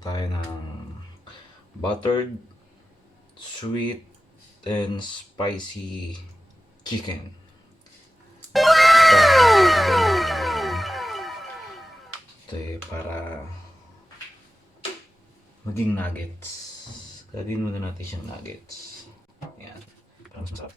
tayo ng buttered, sweet, and spicy chicken. Ito para maging nuggets. Gagawin muna natin siyang nuggets. Ayan. Parang masarap.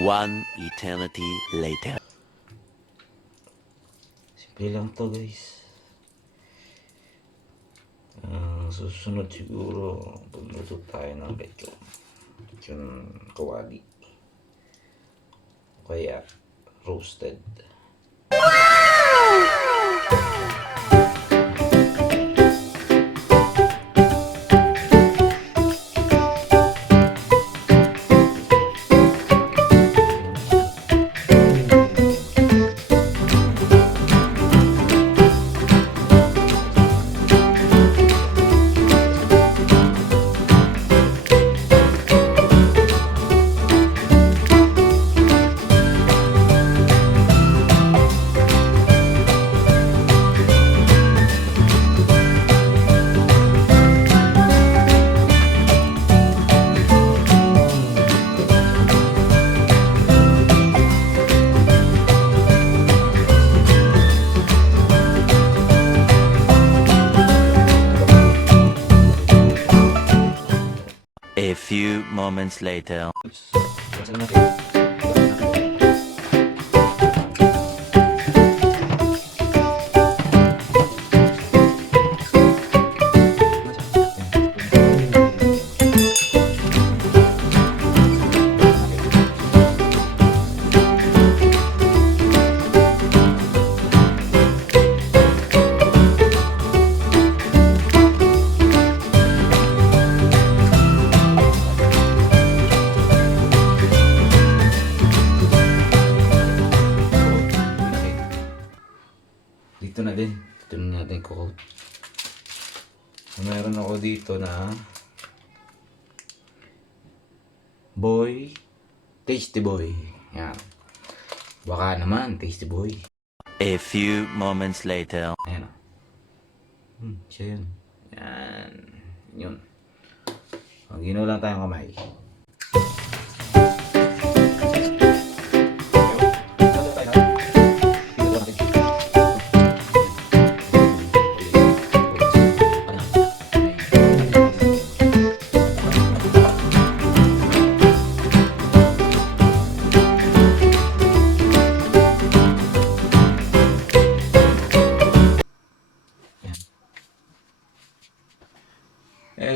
One eternity later. Simple lang to, guys. Susunod siguro pagluto tayo ng lechon kawali, kaya roasted. A few moments later. Dito na din. Dito na natin coat. Meron ako dito na boy, tasty boy. Yan. Baka naman, tasty boy. A few moments later. Ayan o. Siya yun. Yan. Yun. Ginaw lang tayong kamay.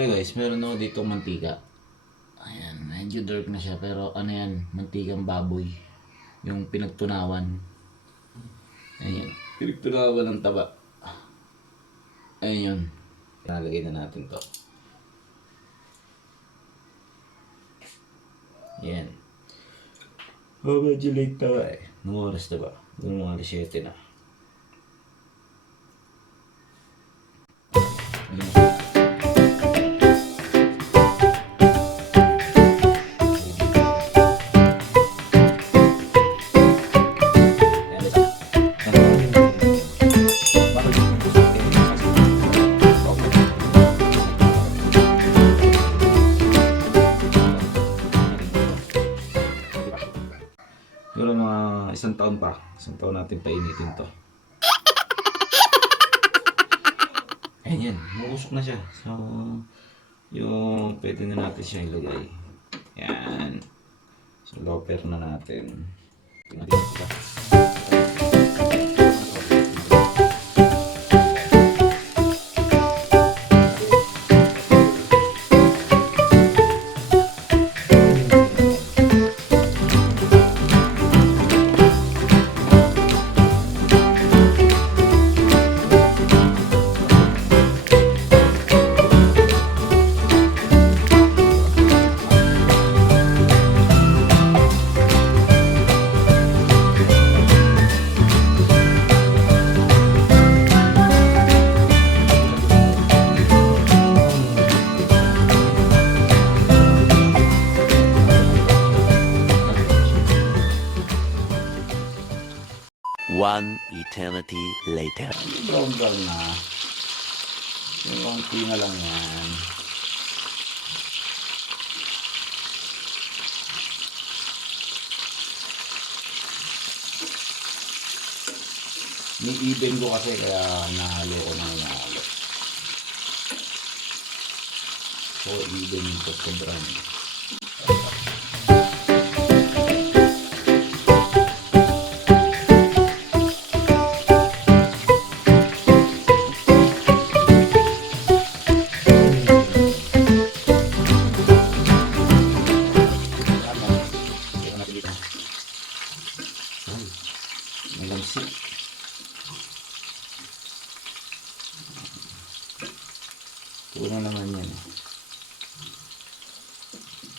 Guys, meron ako dito mantika. Ayan, medyo dark na siya pero ano yan, mantikang baboy. Yung pinagtunawan. Ayan, pinagtunawan ng taba. Ayan yun. Nalagay na natin to. Ayan. Oh, medyo late na ba eh. Anong oras na ba? Mga 7 na. Ayan. Siguro mga isang taon natin painitin to. Ayan yan, mausok na siya. So, yung pwede na natin siya ilagay. Yan. So, loper na natin. One eternity later. Brown brown na. Yung konti na lang yan. Ni-even ko kasi kaya nahalo ko ng nahalo. So, even ko sobrang. Malamsik. Ito na naman yan.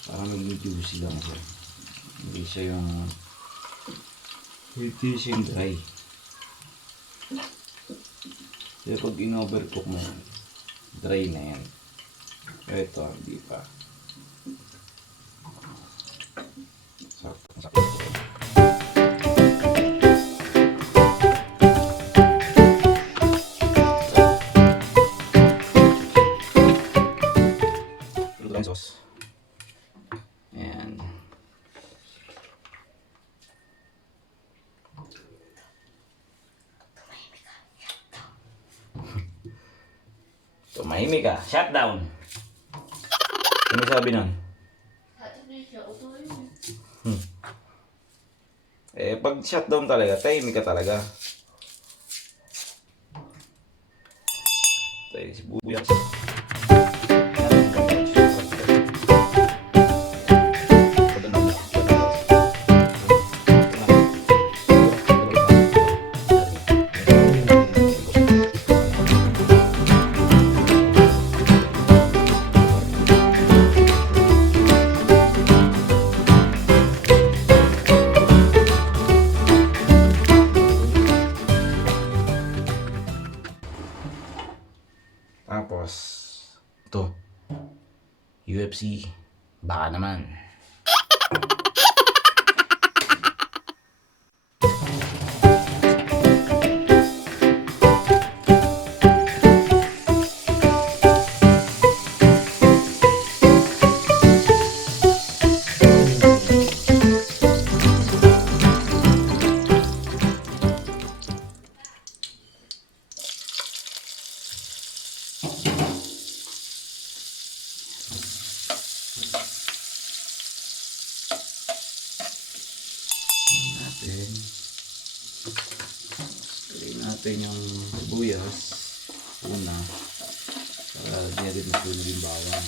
Parang maging juicy lang siya. Hindi siya yung dry. Kaya pag in-overcook mo, dry na yan. Pero ito, hindi pa. Sakto. Sauce. Ayan. Tumahimik ka. Shutdown. Ano sabi nun? Pag shutdown talaga, tahimik ka talaga. Tayo si Buyas. Tapos, ito, UFC, baka naman. Piliin natin yung sibuyas una para di natin masunog yung bawang.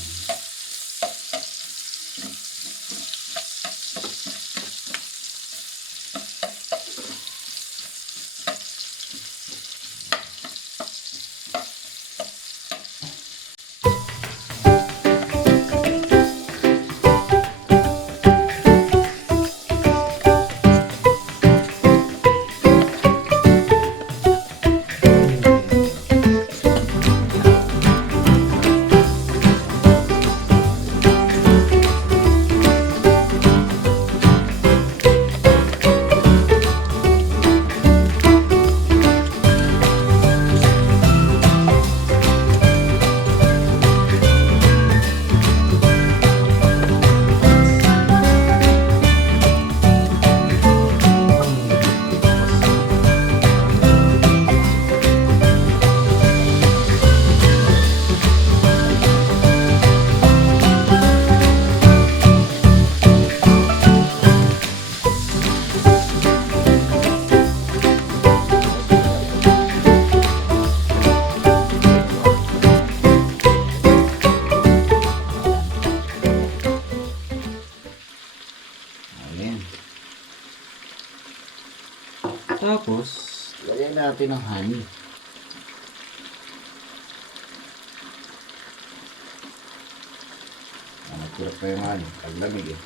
Tapos, lagyan natin ng honey. Nagkurap pa yung honey. Paglamig eh.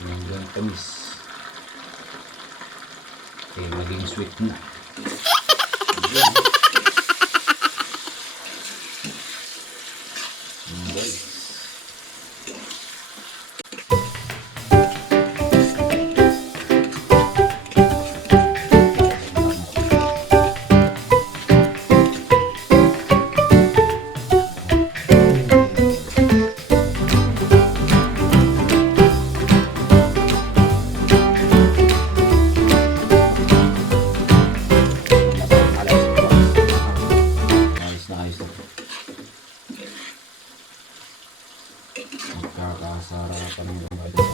hanggang tamis. Okay, maging sweet na. Ayan. Guys. Ayos na ayos na. Magkakasarapan ng mga ito.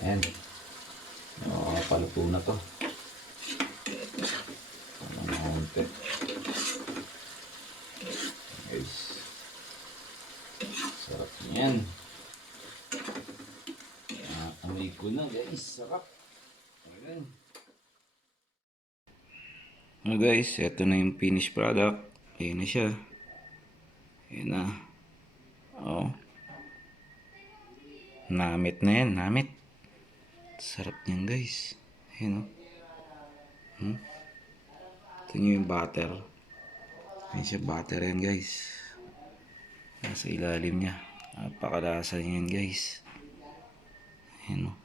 Ayan. Paluto na to. Konti. Guys. Sarap niyan. Amoy ko na guys. Sarap. Ayan. Guys, ito na yung finished product. Ayan na siya. Ayan na. Oh. Namit na yan. Namit. Sarap niyan guys. Ayan o. Ito nyo yung butter. Ayan siya, butter yan guys. Nasa ilalim niya. Napakalasa niyan guys. Ayan o.